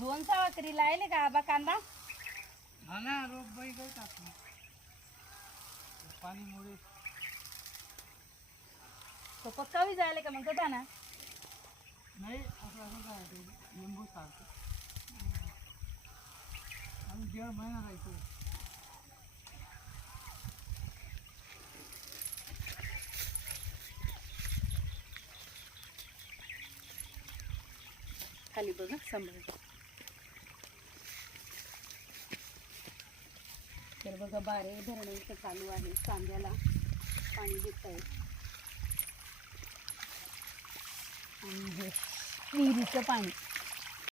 2 सावकरी लायले का आबा कांदा? हा ना रोप बाई गई टाकली पाणीमुळे. तो पक्का बी जायला का मग कदा ना? नाही असं असं काय ते लिंबू सारखं आम्ही 1.5 महिना राहायचो. खाली बघा सांभाळ. तर बघा बारे भरण्याचं चालू आहे. कांद्याला पाणी देत आहे आणि हे विहिरीचं पाणी